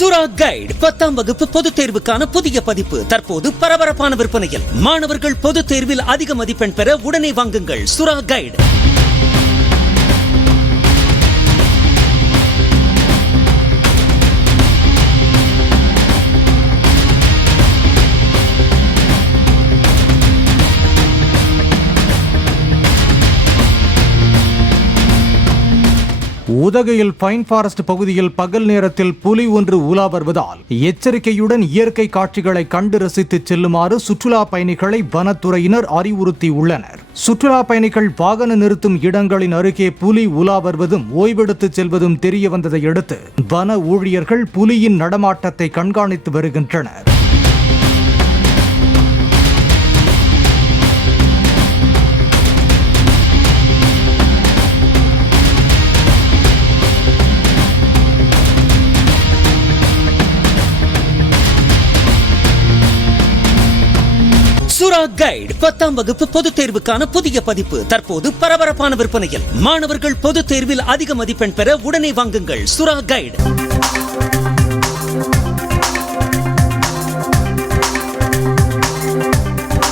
சுறா கைடு 10ஆம் வகுப்பு பொதுத் தேர்வுக்கான புதிய பதிப்பு தற்போது பரபரப்பான விற்பனையில். மாணவர்கள் பொதுத் தேர்வில் அதிக மதிப்பெண் பெற உடனே வாங்குங்கள் சுறா கைடு. உதகையில் பைன் ஃபாரஸ்ட் பகுதியில் பகல் நேரத்தில் புலி ஒன்று உலா வருவதால் எச்சரிக்கையுடன் இயற்கை காட்சிகளை கண்டு ரசித்து செல்லுமாறு சுற்றுலா பயணிகளை வனத்துறையினர் அறிவுறுத்தியுள்ளனர். சுற்றுலா பயணிகள் வாகன நிறுத்தும் இடங்களின் அருகே புலி உலா வருவதும் ஓய்வெடுத்து செல்வதும் தெரிய வந்ததை அடுத்து வன ஊழியர்கள் புலியின் நடமாட்டத்தை கண்காணித்து வருகின்றனர். சுறா கைடு 10ஆம் வகுப்பு பொதுத் தேர்வுக்கான புதிய பதிப்பு தற்போது பரபரப்பான விற்பனையில். மாணவர்கள் பொதுத் தேர்வில் அதிக மதிப்பெண் பெற உடனே வாங்குங்கள் சுறா கைடு.